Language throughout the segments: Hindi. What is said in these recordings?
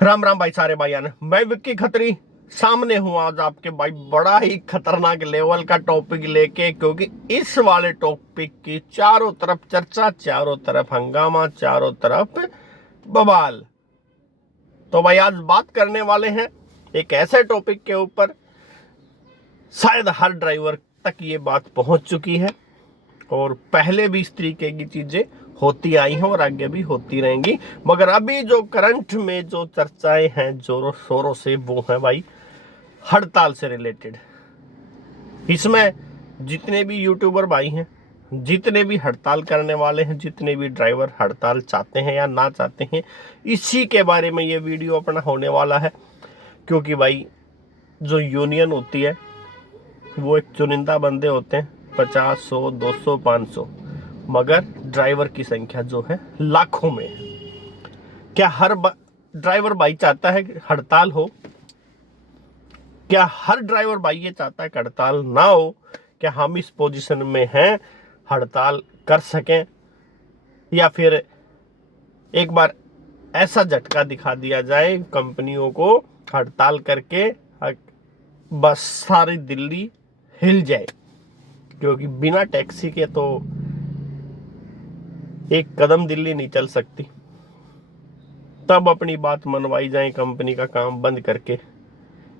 राम राम भाई, सारे भाई ने मैं विक्की खत्री सामने हूं आज आपके भाई बड़ा ही खतरनाक लेवल का टॉपिक लेके, क्योंकि इस वाले टॉपिक की चारों तरफ चर्चा, चारों तरफ हंगामा, चारों तरफ बवाल। तो भाई आज बात करने वाले हैं एक ऐसे टॉपिक के ऊपर, शायद हर ड्राइवर तक ये बात पहुंच चुकी है और पहले भी इस तरीके की चीजें होती आई हैं और आगे भी होती रहेंगी, मगर अभी जो करंट में जो चर्चाएं हैं जोरों शोरों से, वो है भाई हड़ताल से रिलेटेड। इसमें जितने भी यूट्यूबर भाई हैं, जितने भी हड़ताल करने वाले हैं, जितने भी ड्राइवर हड़ताल चाहते हैं या ना चाहते हैं, इसी के बारे में ये वीडियो अपना होने वाला है। क्योंकि भाई जो यूनियन होती है वो एक चुनिंदा बंदे होते हैं, 50, 100, 200, 500, मगर ड्राइवर की संख्या जो है लाखों में है। क्या हर ड्राइवर भाई चाहता है कि हड़ताल हो? क्या हर ड्राइवर भाई ये चाहता है कि हड़ताल ना हो? क्या हम इस पोजीशन में हैं हड़ताल कर सकें, या फिर एक बार ऐसा झटका दिखा दिया जाए कंपनियों को हड़ताल करके बस सारी दिल्ली हिल जाए? क्योंकि बिना टैक्सी के तो एक कदम दिल्ली नहीं चल सकती। तब अपनी बात मनवाई जाए कंपनी का काम बंद करके,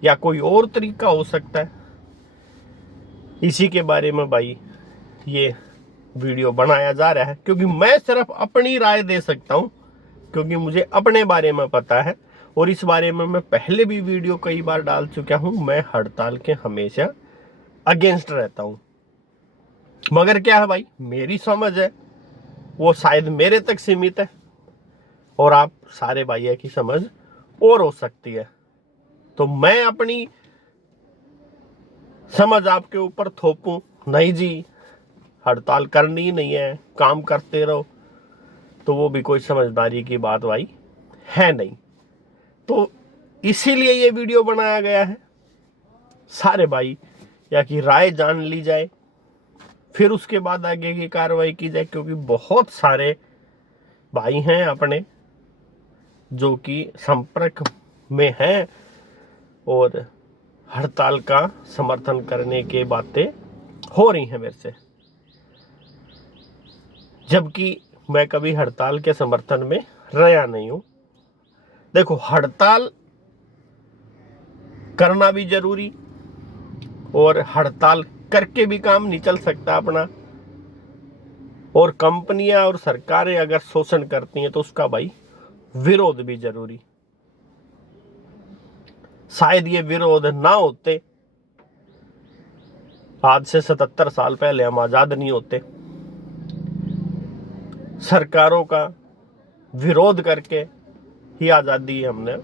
या कोई और तरीका हो सकता है। इसी के बारे में भाई ये वीडियो बनाया जा रहा है, क्योंकि मैं सिर्फ अपनी राय दे सकता हूं, क्योंकि मुझे अपने बारे में पता है और इस बारे में मैं पहले भी वीडियो कई बार डाल चुका हूं। मैं हड़ताल के हमेशा अगेंस्ट रहता हूं, मगर क्या है भाई, मेरी समझ है वो शायद मेरे तक सीमित है और आप सारे भाइयों की समझ और हो सकती है। तो मैं अपनी समझ आपके ऊपर थोपूं नहीं जी, हड़ताल करनी ही नहीं है, काम करते रहो, तो वो भी कोई समझदारी की बात भाई है नहीं। तो इसीलिए ये वीडियो बनाया गया है, सारे भाई या कि राय जान ली जाए, फिर उसके बाद आगे की कार्रवाई की जाए। क्योंकि बहुत सारे भाई हैं अपने जो कि संपर्क में हैं और हड़ताल का समर्थन करने के बातें हो रही हैं मेरे से, जबकि मैं कभी हड़ताल के समर्थन में रहा नहीं हूं। देखो, हड़ताल करना भी जरूरी और हड़ताल करके भी काम नहीं चल सकता अपना, और कंपनियां और सरकारें अगर शोषण करती हैं तो उसका भाई विरोध भी जरूरी। शायद ये विरोध ना होते, आज से 77 साल पहले हम आजाद नहीं होते। सरकारों का विरोध करके ही आजादी हमने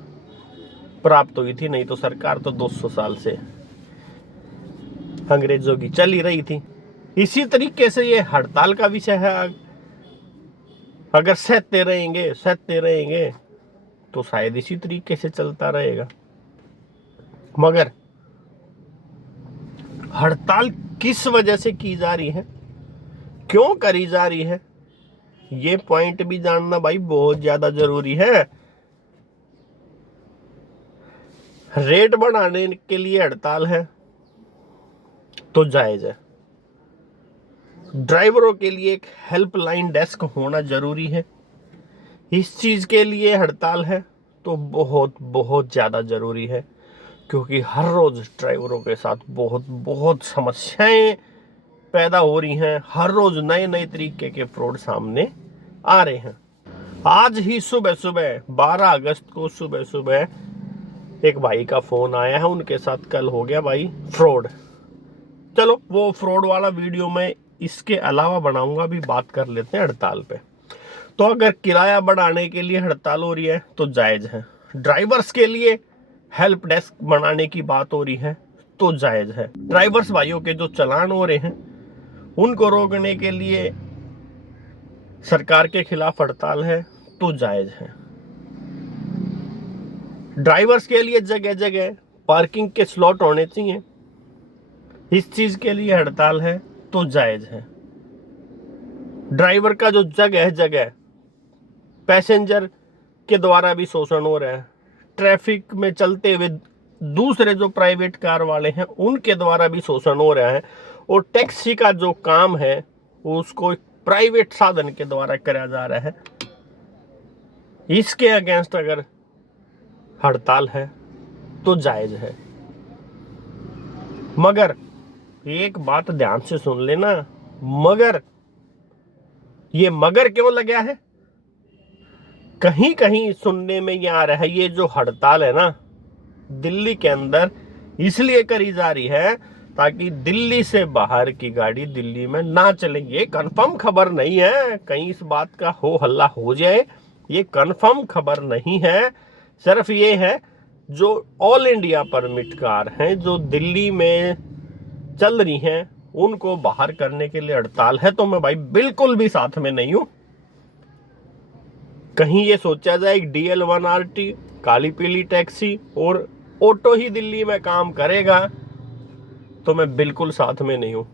प्राप्त हुई थी, नहीं तो सरकार तो 200 साल से अंग्रेजों की चली रही थी। इसी तरीके से ये हड़ताल का विषय है, अगर सहते रहेंगे तो शायद इसी तरीके से चलता रहेगा। मगर हड़ताल किस वजह से की जा रही है, क्यों करी जा रही है, ये पॉइंट भी जानना भाई बहुत ज्यादा जरूरी है। रेट बढ़ाने के लिए हड़ताल है तो जायज है, ड्राइवरों के लिए एक हेल्पलाइन डेस्क होना जरूरी है, इस चीज के लिए हड़ताल है तो बहुत बहुत ज्यादा जरूरी है। क्योंकि हर रोज ड्राइवरों के साथ बहुत बहुत समस्याएं पैदा हो रही हैं, हर रोज नए नए तरीके के फ्रॉड सामने आ रहे हैं। आज ही सुबह सुबह 12 अगस्त को सुबह सुबह एक भाई का फोन आया है, उनके साथ कल हो गया भाई फ्रॉड। चलो वो फ्रॉड वाला वीडियो मैं इसके अलावा बनाऊंगा, अभी बात कर लेते हैं हड़ताल पे। तो अगर किराया बढ़ाने के लिए हड़ताल हो रही है तो जायज है, ड्राइवर्स के लिए हेल्प डेस्क बनाने की बात हो रही है तो जायज है, ड्राइवर्स भाइयों के जो चालान हो रहे हैं उनको रोकने के लिए सरकार के खिलाफ हड़ताल है तो जायज है, ड्राइवर्स के लिए जगह जगह पार्किंग के स्लॉट होने चाहिए, इस चीज के लिए हड़ताल है तो जायज है, ड्राइवर का जो जगह जगह पैसेंजर के द्वारा भी शोषण हो रहा है, ट्रैफिक में चलते हुए दूसरे जो प्राइवेट कार वाले हैं उनके द्वारा भी शोषण हो रहा है, और टैक्सी का जो काम है उसको प्राइवेट साधन के द्वारा कराया जा रहा है। इसके अगेंस्ट अगर हड़ताल है तो जायज है। मगर एक बात ध्यान से सुन लेना, मगर ये मगर क्यों लगा है? कहीं कहीं सुनने में ये आ रहा है ये जो हड़ताल है ना दिल्ली के अंदर इसलिए करी जा रही है ताकि दिल्ली से बाहर की गाड़ी दिल्ली में ना चले। ये कंफर्म खबर नहीं है, कहीं इस बात का हो हल्ला हो जाए, ये कंफर्म खबर नहीं है। सिर्फ ये है जो ऑल इंडिया परमिट कार हैं जो दिल्ली में चल रही हैं उनको बाहर करने के लिए हड़ताल है। तो मैं भाई बिल्कुल भी साथ में नहीं हूं। कहीं ये सोचा जाए DL1RT काली पीली टैक्सी और ऑटो ही दिल्ली में काम करेगा तो मैं बिल्कुल साथ में नहीं हूं।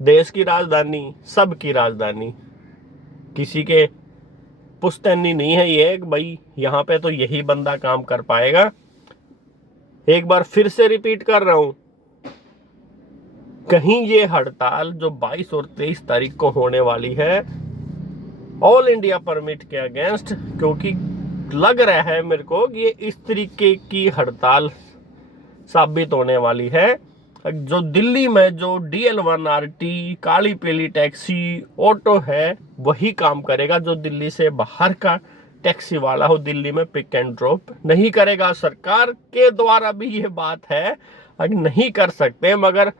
देश की राजधानी सबकी राजधानी, किसी के पुश्तैनी नहीं है ये भाई यहाँ पे तो यही बंदा काम कर पाएगा। एक बार फिर से रिपीट कर रहा हूं, कहीं ये हड़ताल जो 22 और 23 तारीख को होने वाली है ऑल इंडिया परमिट के अगेंस्ट, क्योंकि लग रहा है मेरे को कि ये इस तरीके की हड़ताल साबित होने वाली है। जो दिल्ली में जो DL1RT काली पीली टैक्सी ऑटो है वही काम करेगा, जो दिल्ली से बाहर का टैक्सी वाला हो दिल्ली में पिक एंड ड्रॉप नहीं करेगा। सरकार के द्वारा भी ये बात है नहीं कर सकते, मगर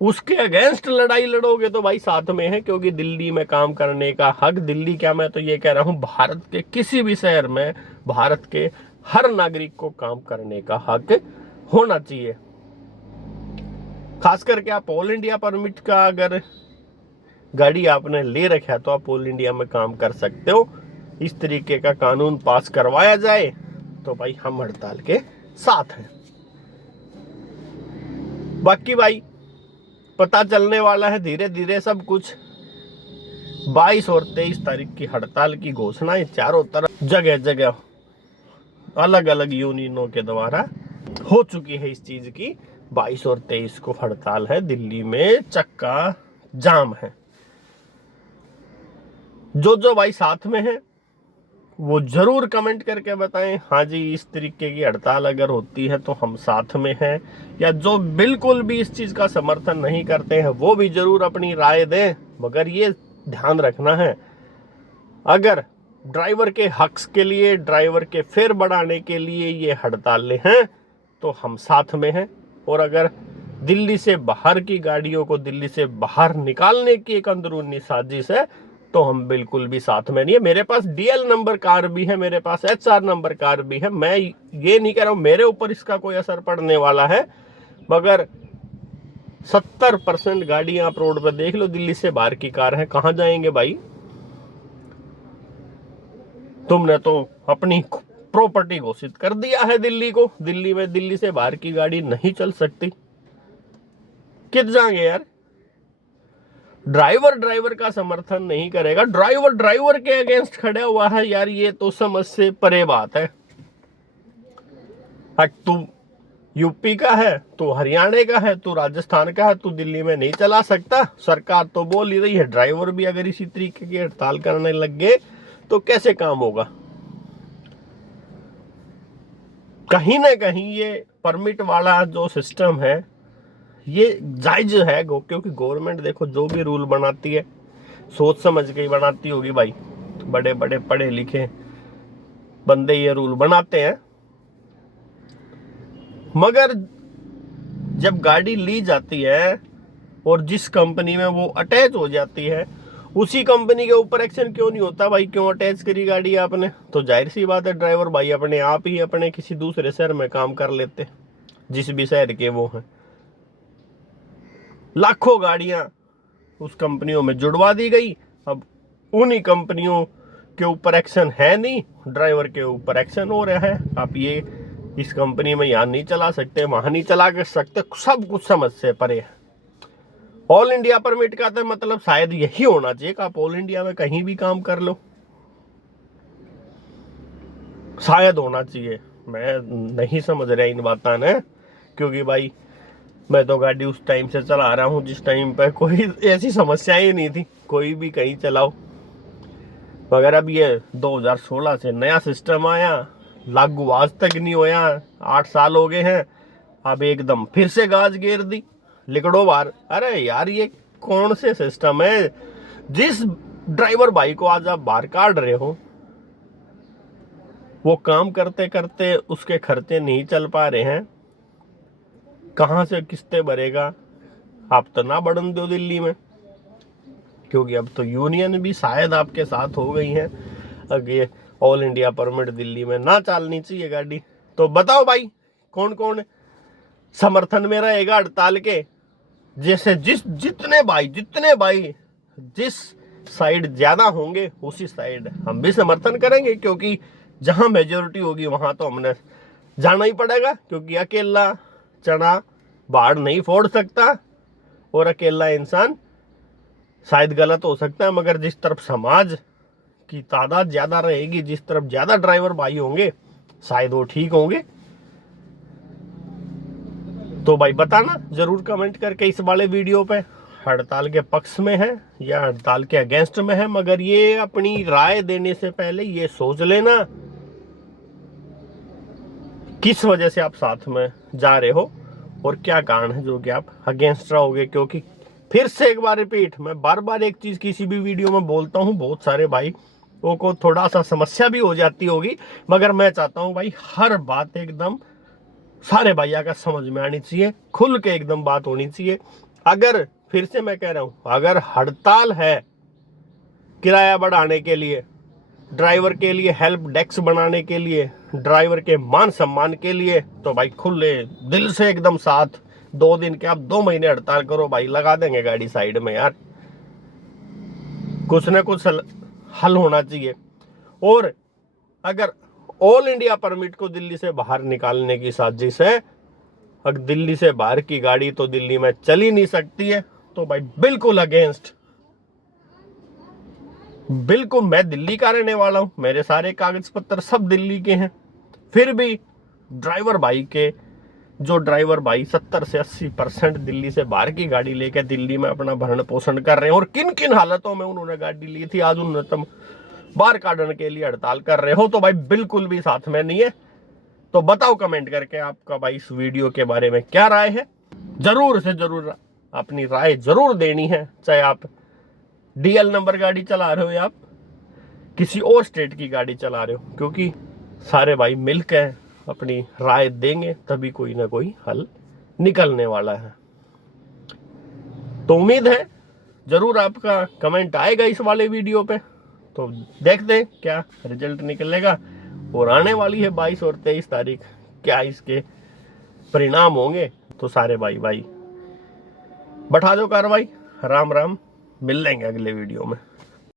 उसके अगेंस्ट लड़ाई लड़ोगे तो भाई साथ में है, क्योंकि दिल्ली में काम करने का हक, दिल्ली क्या मैं तो ये कह रहा हूं भारत के किसी भी शहर में भारत के हर नागरिक को काम करने का हक होना चाहिए। खास करके आप ऑल इंडिया परमिट का अगर गाड़ी आपने ले रखा है तो आप ऑल इंडिया में काम कर सकते हो। इस तरीके का कानून पास करवाया जाए तो भाई हम हड़ताल के साथ हैं। बाकी भाई पता चलने वाला है धीरे धीरे सब कुछ। 22 और 23 तारीख की हड़ताल की घोषणाएं चारों तरफ जगह जगह अलग अलग यूनियनों के द्वारा हो चुकी है। इस चीज की 22 और 23 को हड़ताल है, दिल्ली में चक्का जाम है। जो भाई साथ में है वो जरूर कमेंट करके बताएं, हाँ जी इस तरीके की हड़ताल अगर होती है तो हम साथ में हैं, या जो बिल्कुल भी इस चीज का समर्थन नहीं करते हैं वो भी जरूर अपनी राय दें। मगर ये ध्यान रखना है, अगर ड्राइवर के हक के लिए, ड्राइवर के फेयर बढ़ाने के लिए ये हड़तालें हैं तो हम साथ में हैं, और अगर दिल्ली से बाहर की गाड़ियों को दिल्ली से बाहर निकालने की एक अंदरूनी साजिश है तो हम बिल्कुल भी साथ में नहीं है। मेरे पास DL नंबर कार भी है, मेरे पास HR नंबर कार भी है। मैं ये नहीं कह रहा हूं मेरे ऊपर इसका कोई असर पड़ने वाला है, मगर 70% गाड़ियां आप रोड पर देख लो दिल्ली से बाहर की कार है। कहां जाएंगे भाई? तुमने तो अपनी प्रॉपर्टी घोषित कर दिया है दिल्ली को, दिल्ली में दिल्ली से बाहर की गाड़ी नहीं चल सकती। कित जाएंगे यार? ड्राइवर का समर्थन नहीं करेगा, ड्राइवर के अगेंस्ट खड़ा हुआ है यार, ये तो समझ से परे बात है। तू यूपी का है, तू हरियाणा का है, तू राजस्थान का है, तू दिल्ली में नहीं चला सकता। सरकार तो बोल ही रही है, ड्राइवर भी अगर इसी तरीके की हड़ताल करने लग गए तो कैसे काम होगा? कहीं ना कहीं ये परमिट वाला जो सिस्टम है ये जायज है, क्योंकि गवर्नमेंट देखो जो भी रूल बनाती है सोच समझ के ही बनाती होगी भाई। बड़े बड़े पढ़े लिखे बंदे ये रूल बनाते हैं, मगर जब गाड़ी ली जाती है और जिस कंपनी में वो अटैच हो जाती है उसी कंपनी के ऊपर एक्शन क्यों नहीं होता भाई? क्यों अटैच करी गाड़ी आपने? तो जाहिर सी बात है ड्राइवर भाई अपने आप ही अपने किसी दूसरे शहर में काम कर लेते, जिस भी शहर के वो हैं। लाखों गाड़ियां उस कंपनियों में जुड़वा दी गई, अब उन्हीं कंपनियों के ऊपर एक्शन है नहीं, ड्राइवर के ऊपर एक्शन हो रहा है। आप ये इस कंपनी में यहाँ नहीं चला सकते, वहां नहीं चला कर सकते, सब कुछ समझ से परे है। ऑल इंडिया परमिट का तो मतलब शायद यही होना चाहिए कि आप ऑल इंडिया में कहीं भी काम कर लो, शायद होना चाहिए। मैं नहीं समझ रहा इन बातों ने, क्योंकि भाई मैं तो गाड़ी उस टाइम से चला रहा हूँ जिस टाइम पे कोई ऐसी समस्या ही नहीं थी, कोई भी कहीं चलाओ। मगर अब ये 2016 से नया सिस्टम आया, लागू आज तक नहीं होया, 8 साल हो गए हैं, अब एकदम फिर से गाज गेर दी, लिकड़ो बार। अरे यार ये कौन से सिस्टम है? जिस ड्राइवर भाई को आज आप बाहर काट रहे हो, वो काम करते करते उसके खर्चे नहीं चल पा रहे हैं, कहां से किस्तें भरेगा? आप तो ना बढ़न दो दिल्ली में, क्योंकि अब तो यूनियन भी शायद आपके साथ हो गई है। अगर ये ऑल इंडिया परमिट दिल्ली में ना चलनी चाहिए गाड़ी, तो बताओ भाई कौन कौन समर्थन में रहेगा हड़ताल के? जैसे जितने भाई जिस साइड ज्यादा होंगे उसी साइड हम भी समर्थन करेंगे, क्योंकि जहां मेजोरिटी होगी वहां तो हमने जाना ही पड़ेगा, क्योंकि अकेला चना बाढ़ नहीं फोड़ सकता, और अकेला इंसान शायद गलत हो सकता है, मगर जिस तरफ समाज की तादाद ज्यादा रहेगी, जिस तरफ ज्यादा ड्राइवर भाई होंगे, शायद वो ठीक होंगे। तो भाई बताना जरूर कमेंट करके इस वाले वीडियो पे, हड़ताल के पक्ष में है या हड़ताल के अगेंस्ट में है। मगर ये अपनी राय देने से पहले ये सोच लेना किस वजह से आप साथ में जा रहे हो और क्या कारण है जो कि आप अगेंस्ट रहोगे। क्योंकि फिर से एक बार रिपीट, मैं बार बार एक चीज किसी भी वीडियो में बोलता हूं, बहुत सारे भाई को थोड़ा सा समस्या भी हो जाती होगी, मगर मैं चाहता हूं भाई हर बात एकदम सारे भैया का समझ में आनी चाहिए, खुल के एकदम बात होनी चाहिए। अगर फिर से मैं कह रहा हूं, अगर हड़ताल है किराया बढ़ाने के लिए, ड्राइवर के लिए हेल्प डेस्क बनाने के लिए, ड्राइवर के मान सम्मान के लिए, तो भाई खुले दिल से एकदम साथ, 2 दिन के आप 2 महीने हड़ताल करो भाई, लगा देंगे गाड़ी साइड में यार, कुछ ना कुछ हल होना चाहिए। और अगर ऑल इंडिया परमिट को दिल्ली से बाहर निकालने की साजिश है, अगर दिल्ली से बाहर की गाड़ी तो दिल्ली में चल ही नहीं सकती है, तो भाई बिल्कुल अगेंस्ट। बिल्कुल मैं दिल्ली का रहने वाला हूं, मेरे सारे कागज पत्र सब दिल्ली के हैं, फिर भी ड्राइवर भाई 70 से 80% दिल्ली से बाहर की गाड़ी लेके दिल्ली में अपना भरण पोषण कर रहे हैं। और किन किन हालतों में उन्होंने गाड़ी ली थी, आज उन्हें बाहर काटने के लिए हड़ताल कर रहे हो, तो भाई बिल्कुल भी साथ में नहीं है। तो बताओ कमेंट करके आपका भाई इस वीडियो के बारे में क्या राय है, जरूर से जरूर अपनी राय जरूर देनी है, चाहे आप डीएल नंबर गाड़ी चला रहे हो या आप किसी और स्टेट की गाड़ी चला रहे हो, क्योंकि सारे भाई मिलकर अपनी राय देंगे तभी कोई ना कोई हल निकलने वाला है। तो उम्मीद है जरूर आपका कमेंट आएगा इस वाले वीडियो पे, तो देखते हैं क्या रिजल्ट निकलेगा। और आने वाली है 22 और 23 तारीख, क्या इसके परिणाम होंगे, तो सारे भाई बैठा दो कार्रवाई। राम राम, मिल लेंगे अगले वीडियो में।